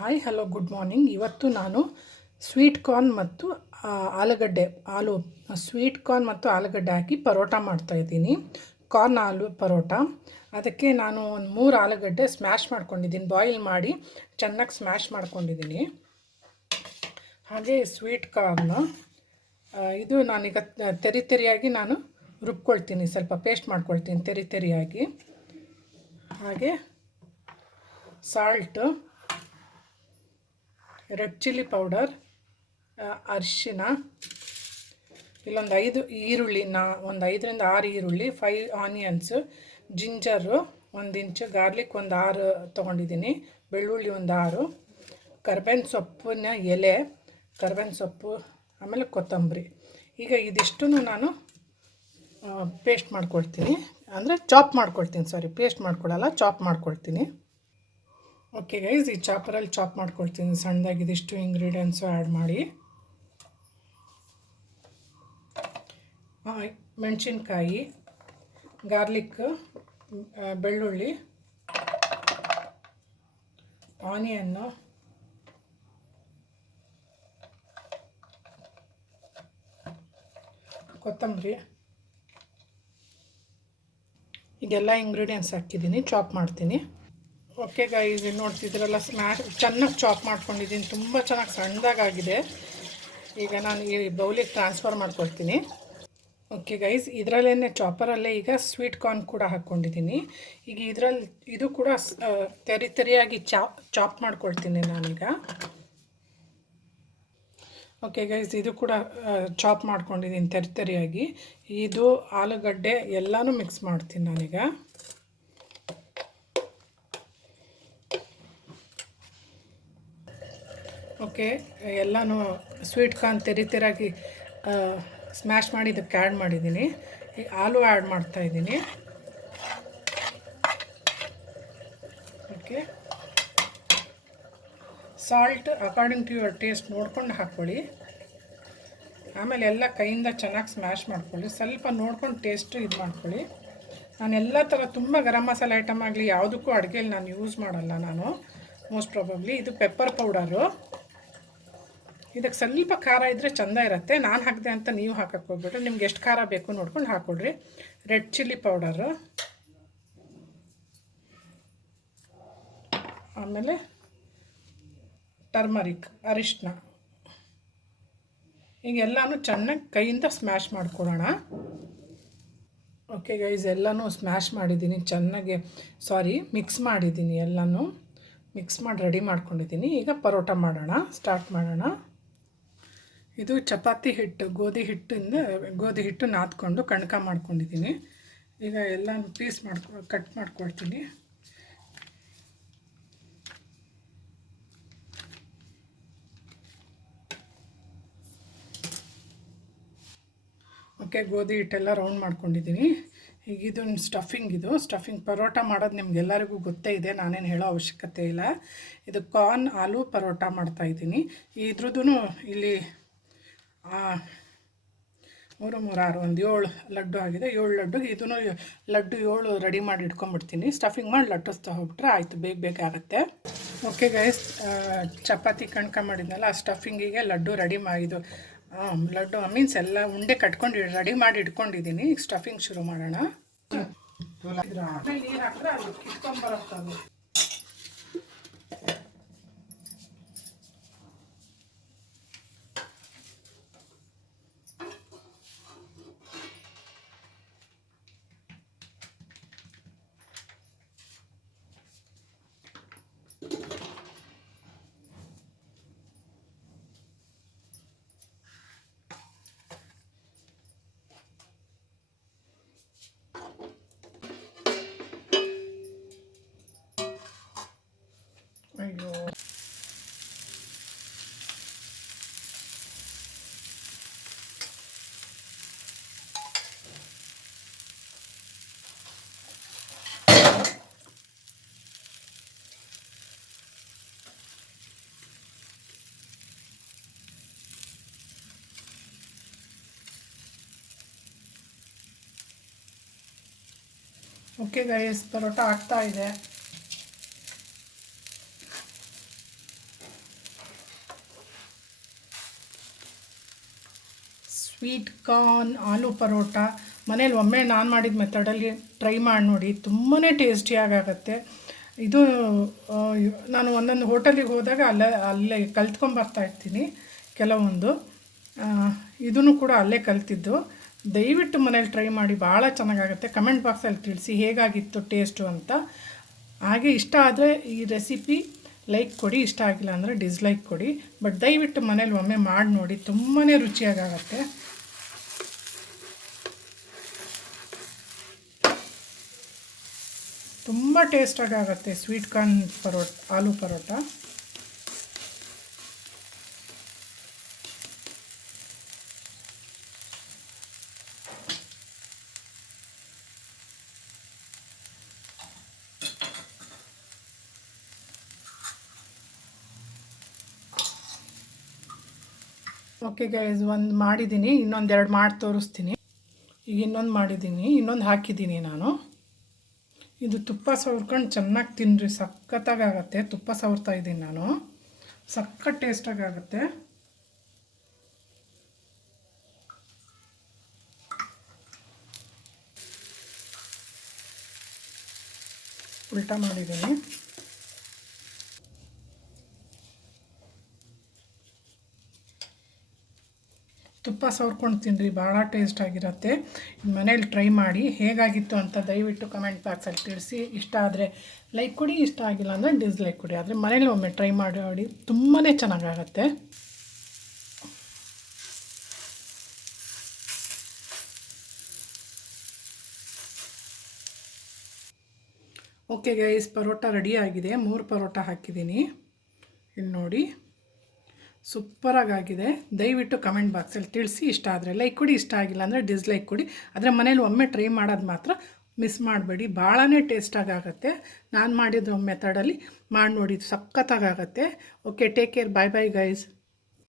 Hi hello good morning. ಇವತ್ತು ನಾನು sweet corn ಮತ್ತು ಆಲೂಗಡ್ಡೆ ಸ್ವೀಟ್ ಕಾರ್ನ್ ಮತ್ತು ಆಲೂಗಡ್ಡೆ ಹಾಕಿ ಪರೋಟ ಮಾಡ್ತಾಯಿದ್ದೀನಿ. ಕಾರ್ನ್ ಆಲೂ ಪರೋಟ. ಅದಕ್ಕೆ ನಾನು ಒಂದು 3 ಆಲೂಗಡ್ಡೆ ಸ್ಮ್ಯಾಶ್ ಮಾಡ್ಕೊಂಡಿದ್ದೀನಿ, ಬಾಯ್ಲ್ ಮಾಡಿ ಚೆನ್ನಾಗಿ ಸ್ಮ್ಯಾಶ್ ಮಾಡ್ಕೊಂಡಿದ್ದೀನಿ. ಹಾಗೆ ಸ್ವೀಟ್ ಕಾರ್ನ್ ಇದು ನಾನೀಗ ತೆರಿಯಾಗಿ ನಾನು ರುಬ್ಕೊಳ್ತೀನಿ, ಸ್ವಲ್ಪ ಪೇಸ್ಟ್ ಮಾಡ್ಕೊಳ್ತೀನಿ ತೆರಿಯಾಗಿ. ಹಾಗೆ ಸಾಲ್ಟು, ರೆಡ್ ಚಿಲ್ಲಿ ಪೌಡರ್, ಅರಿಶಿನ, ಇಲ್ಲೊಂದು 5 ಈರುಳ್ಳಿ, ಒಂದು 5ರಿಂದ 6 ಈರುಳ್ಳಿ, 5 ಆನಿಯನ್ಸು, ಜಿಂಜರು 1 ಇಂಚು, ಗಾರ್ಲಿಕ್ ಒಂದು 6 ತೊಗೊಂಡಿದ್ದೀನಿ, ಬೆಳ್ಳುಳ್ಳಿ ಒಂದು 6, ಕರ್ಬೇವಿನ ಸೊಪ್ಪಿನ ಎಲೆ, ಕರ್ಬೇವಿನ ಸೊಪ್ಪು, ಆಮೇಲೆ ಕೊತ್ತಂಬರಿ. ಈಗ ಇದಿಷ್ಟನ್ನು ನಾನು ಪೇಸ್ಟ್ ಮಾಡ್ಕೊಳ್ತೀನಿ, ಅಂದರೆ ಚಾಪ್ ಮಾಡ್ಕೊಳ್ತೀನಿ, ಪೇಸ್ಟ್ ಮಾಡ್ಕೊಳ್ಳಲ್ಲ, ಚಾಪ್ ಮಾಡ್ಕೊಳ್ತೀನಿ. ಓಕೆ ಗೈಸ್, ಈ ಚಾಪರಲ್ಲಿ ಚಾಪ್ ಮಾಡ್ಕೊಳ್ತೀನಿ ಸಣ್ಣದಾಗಿ. ಇದಿಷ್ಟು ಇಂಗ್ರೀಡಿಯೆಂಟ್ಸು ಆ್ಯಡ್ ಮಾಡಿ. ಮೆಣಸಿನ್ಕಾಯಿ, ಗಾರ್ಲಿಕ್, ಬೆಳ್ಳುಳ್ಳಿ, ಆನಿಯನ್ನು, ಕೊತ್ತಂಬರಿ, ಇದೆಲ್ಲ ಇಂಗ್ರೀಡಿಯೆಂಟ್ಸ್ ಹಾಕಿದ್ದೀನಿ, ಚಾಪ್ ಮಾಡ್ತೀನಿ. ಓಕೆ ಗೈಸ್, ನೋಡ್ತಿದ್ರಲ್ಲ, ಚೆನ್ನಾಗಿ ಚಾಪ್ ಮಾಡ್ಕೊಂಡಿದ್ದೀನಿ, ತುಂಬ ಚೆನ್ನಾಗಿ ಸಣ್ಣದಾಗಿದೆ. ಈಗ ನಾನು ಈ ಬೌಲಿಗೆ ಟ್ರಾನ್ಸ್ಫರ್ ಮಾಡ್ಕೊಳ್ತೀನಿ. ಓಕೆ ಗೈಸ್, ಇದರಲ್ಲೇ ಚಾಪರಲ್ಲೇ ಈಗ ಸ್ವೀಟ್ ಕಾರ್ನ್ ಕೂಡ ಹಾಕ್ಕೊಂಡಿದ್ದೀನಿ. ಈಗ ಇದು ಕೂಡ ತೆರಿಯಾಗಿ ಚಾಪ್ ಮಾಡ್ಕೊಳ್ತೀನಿ ನಾನೀಗ. ಓಕೆ ಗೈಸ್, ಇದು ಕೂಡ ಚಾಪ್ ಮಾಡ್ಕೊಂಡಿದ್ದೀನಿ ತೆರಿಯಾಗಿ. ಇದು ಆಲೂಗಡ್ಡೆ ಎಲ್ಲನೂ ಮಿಕ್ಸ್ ಮಾಡ್ತೀನಿ ನಾನೀಗ. ಓಕೆ, ಎಲ್ಲನೂ ಸ್ವೀಟ್ ಕಾರ್ನ್ ತೆರಿಯಾಗಿ ಸ್ಮ್ಯಾಶ್ ಮಾಡಿ ಇದಕ್ಕೆ ಆ್ಯಡ್ ಮಾಡಿದ್ದೀನಿ. ಈಗ ಆಲೂ ಆ್ಯಡ್ ಮಾಡ್ತಾಯಿದ್ದೀನಿ. Okay, salt according to your taste ನೋಡ್ಕೊಂಡು ಹಾಕ್ಕೊಳ್ಳಿ. ಆಮೇಲೆ ಎಲ್ಲ ಕೈಯಿಂದ ಚೆನ್ನಾಗಿ ಸ್ಮ್ಯಾಶ್ ಮಾಡ್ಕೊಳ್ಳಿ, ಸ್ವಲ್ಪ ನೋಡ್ಕೊಂಡು ಟೇಸ್ಟು ಇದು ಮಾಡ್ಕೊಳ್ಳಿ. ನಾನು ಎಲ್ಲ ಥರ ತುಂಬ ಗರಂ ಮಸಾಲೆ ಐಟಮ್ ಆಗಲಿ ಯಾವುದಕ್ಕೂ ಅಡುಗೆಯಲ್ಲಿ ನಾನು ಯೂಸ್ ಮಾಡಲ್ಲ ನಾನು, ಮೋಸ್ಟ್ ಪ್ರಾಬಬ್ಲಿ. ಇದು ಪೆಪ್ಪರ್ ಪೌಡರು, ಇದಕ್ಕೆ ಸ್ವಲ್ಪ ಖಾರ ಇದ್ದರೆ ಚೆಂದ ಇರುತ್ತೆ. ನಾನು ಹಾಕಿದೆ ಅಂತ ನೀವು ಹಾಕಕ್ಕೆ ಹೋಗ್ಬಿಟ್ರೆ, ನಿಮ್ಗೆ ಎಷ್ಟು ಖಾರ ಬೇಕು ನೋಡ್ಕೊಂಡು ಹಾಕ್ಕೊಡ್ರಿ. ರೆಡ್ ಚಿಲ್ಲಿ ಪೌಡರು, ಆಮೇಲೆ ಟರ್ಮರಿಕ್, ಅರಿಶಿನ. ಈಗ ಎಲ್ಲನೂ ಚೆನ್ನಾಗಿ ಕೈಯಿಂದ ಸ್ಮ್ಯಾಶ್ ಮಾಡ್ಕೊಡೋಣ. ಓಕೆ ಗೈಸ್, ಎಲ್ಲನೂ ಸ್ಮ್ಯಾಶ್ ಮಾಡಿದ್ದೀನಿ ಚೆನ್ನಾಗಿ, ಮಿಕ್ಸ್ ಮಾಡಿದ್ದೀನಿ, ಎಲ್ಲನೂ ಮಿಕ್ಸ್ ಮಾಡಿ ರೆಡಿ ಮಾಡ್ಕೊಂಡಿದ್ದೀನಿ. ಈಗ ಪರೋಟ ಮಾಡೋಣ, ಸ್ಟಾರ್ಟ್ ಮಾಡೋಣ. ಇದು ಚಪಾತಿ ಹಿಟ್ಟು, ಗೋಧಿ ಹಿಟ್ಟು ನಾದ್ಕೊಂಡು ಕಣಕ ಮಾಡ್ಕೊಂಡಿದ್ದೀನಿ. ಈಗ ಎಲ್ಲ ಪೀಸ್ ಕಟ್ ಮಾಡ್ಕೊಳ್ತೀನಿ. ಓಕೆ, ಗೋಧಿ ಹಿಟ್ಟೆಲ್ಲ ರೌಂಡ್ ಮಾಡ್ಕೊಂಡಿದ್ದೀನಿ. ಈಗ ಇದು ಸ್ಟಫಿಂಗ್ ಪರೋಟ ಮಾಡೋದು ನಿಮ್ಗೆಲ್ಲರಿಗೂ ಗೊತ್ತೇ ಇದೆ, ನಾನೇನು ಹೇಳೋ ಅವಶ್ಯಕತೆ ಇಲ್ಲ. ಇದು ಕಾರ್ನ್ ಆಲೂ ಪರೋಟ ಮಾಡ್ತಾಯಿದ್ದೀನಿ. ಇದ್ರದ್ದು ಇಲ್ಲಿ 3 6 ಒಂದು 7 ಲಡ್ಡು ಆಗಿದೆ. 7 ಲಡ್ಡು, ಇದನ್ನು ಲಡ್ಡು 7 ರೆಡಿ ಮಾಡಿ ಇಟ್ಕೊಂಡ್ಬಿಡ್ತೀನಿ. ಸ್ಟಫಿಂಗ್ ಮಾಡಿ ಲಟ್ಟಿಸ್ತಾ ಹೋಗ್ಬಿಟ್ರೆ ಆಯಿತು, ಬೇಗ ಆಗುತ್ತೆ. ಓಕೆ ಗೈಸ್, ಚಪಾತಿ ಕಣಕ ಮಾಡಿದ್ನಲ್ಲ, ಆ ಸ್ಟಫಿಂಗಿಗೆ ಲಡ್ಡು ರೆಡಿ ಮಾಡಿದ್ದು, ಲಡ್ಡು ಮೀನ್ಸ್ ಎಲ್ಲ ಉಂಡೆ ಕಟ್ಕೊಂಡು ರೆಡಿ ಮಾಡಿ ಇಟ್ಕೊಂಡಿದ್ದೀನಿ. ಈಗ ಸ್ಟಫಿಂಗ್ ಶುರು ಮಾಡೋಣ. ನೀರು ಹಾಕಿದ್ರೆ ಅದು ಕಿತ್ಕೊಂಡ್ಬರುತ್ತದು. ಅಯ್ಯೋ, ಓಕೆ ಗೈಸ್, ಪರೋಟ ಆಗ್ತಾ ಇದೆ. ಸ್ವೀಟ್ ಕಾರ್ನ್ ಆಲೂ ಪರೋಟ ಮನೇಲಿ ಒಮ್ಮೆ ನಾನು ಮಾಡಿದ ಮೆಥಡಲ್ಲಿ ಟ್ರೈ ಮಾಡಿ ನೋಡಿ, ತುಂಬಾ ಟೇಸ್ಟಿಯಾಗುತ್ತೆ. ಇದು ನಾನು ಒಂದೊಂದು ಹೋಟೆಲಿಗೆ ಹೋದಾಗ ಅಲ್ಲೇ ಕಲ್ತ್ಕೊಂಬರ್ತಾಯಿರ್ತೀನಿ ಕೆಲವೊಂದು. ಇದನ್ನು ಕೂಡ ಅಲ್ಲೇ ಕಲ್ತಿದ್ದು. ದಯವಿಟ್ಟು ಮನೇಲಿ ಟ್ರೈ ಮಾಡಿ, ಭಾಳ ಚೆನ್ನಾಗಾಗುತ್ತೆ. ಕಮೆಂಟ್ ಬಾಕ್ಸಲ್ಲಿ ತಿಳಿಸಿ ಹೇಗಾಗಿತ್ತು ಟೇಸ್ಟು ಅಂತ. ಹಾಗೆ ಇಷ್ಟ ಆದರೆ ಈ ರೆಸಿಪಿ ಲೈಕ್ ಕೊಡಿ, ಇಷ್ಟ ಆಗಿಲ್ಲ ಅಂದರೆ ಡಿಸ್ಲೈಕ್ ಕೊಡಿ. ಬಟ್ ದಯವಿಟ್ಟು ಮನೇಲಿ ಒಮ್ಮೆ ಮಾಡಿ ನೋಡಿ, ತುಂಬಾ ರುಚಿಯಾಗುತ್ತೆ. ತುಂಬ ಟೇಸ್ಟಾಗುತ್ತೆ ಸ್ವೀಟ್ ಕಾರ್ನ್ ಆಲೂ ಪರೋಟ. ಓಕೆ ಗೈಸ್, ಒಂದು ಮಾಡಿದ್ದೀನಿ, ಇನ್ನೊಂದೆರಡು ಮಾಡಿ ತೋರಿಸ್ತೀನಿ. ಈಗ ಇನ್ನೊಂದು ಮಾಡಿದ್ದೀನಿ, ಇನ್ನೊಂದು ಹಾಕಿದ್ದೀನಿ ನಾನು. ಇದು ತುಪ್ಪ ಸವರ್ಕೊಂಡು ಚೆನ್ನಾಗಿ ತಿನ್ನಿರಿ, ಸಖತ್ತಾಗತ್ತೆ. ತುಪ್ಪ ಸವರ್ತಾ ಇದ್ದೀನಿ ನಾನು, ಸಖತ್ ಟೇಸ್ಟಾಗುತ್ತೆ. ಉಲ್ಟಾ ಮಾಡಿದ್ದೀನಿ. ತುಪ್ಪ ಸವರ್ಕೊಂಡು ತಿನ್ನಿರಿ, ಭಾಳ ಟೇಸ್ಟಾಗಿರುತ್ತೆ. ಮನೇಲಿ ಟ್ರೈ ಮಾಡಿ ಹೇಗಾಗಿತ್ತು ಅಂತ ದಯವಿಟ್ಟು ಕಮೆಂಟ್ ಬಾಕ್ಸಲ್ಲಿ ತಿಳಿಸಿ. ಇಷ್ಟ ಆದರೆ ಲೈಕ್ ಕೊಡಿ, ಇಷ್ಟ ಆಗಿಲ್ಲ ಅಂದರೆ ಡಿಸ್ಲೈಕ್ ಕೊಡಿ. ಆದರೆ ಮನೇಲಿ ಒಮ್ಮೆ ಟ್ರೈ ಮಾಡಿ, ತುಂಬಾ ಚೆನ್ನಾಗಾಗತ್ತೆ. ಓಕೆ ಗೈಸ್, ಪರೋಟ ರೆಡಿ ಆಗಿದೆ. 3 ಪರೋಟ ಹಾಕಿದ್ದೀನಿ, ಇಲ್ಲಿ ನೋಡಿ. ಸೂಪರಾಗಿದೆ. ದಯವಿಟ್ಟು ಕಮೆಂಟ್ ಬಾಕ್ಸಲ್ಲಿ ತಿಳಿಸಿ. ಇಷ್ಟ ಆದರೆ ಲೈಕ್ ಕೊಡಿ, ಇಷ್ಟ ಆಗಿಲ್ಲ ಅಂದರೆ ಡಿಸ್ಲೈಕ್ ಕೊಡಿ. ಆದರೆ ಮನೇಲಿ ಒಮ್ಮೆ ಟ್ರೈ ಮಾಡೋದು ಮಾತ್ರ ಮಿಸ್ ಮಾಡಬೇಡಿ, ಭಾಳನೇ ಟೇಸ್ಟಾಗುತ್ತೆ. ನಾನು ಮಾಡಿದ ಮೆಥಡಲ್ಲಿ ಮಾಡಿ ನೋಡಿ, ಸಖತ್ತಾಗತ್ತೆ. ಓಕೆ, ಟೇಕ್ ಕೇರ್, ಬಾಯ್ ಬಾಯ್ ಗೈಸ್.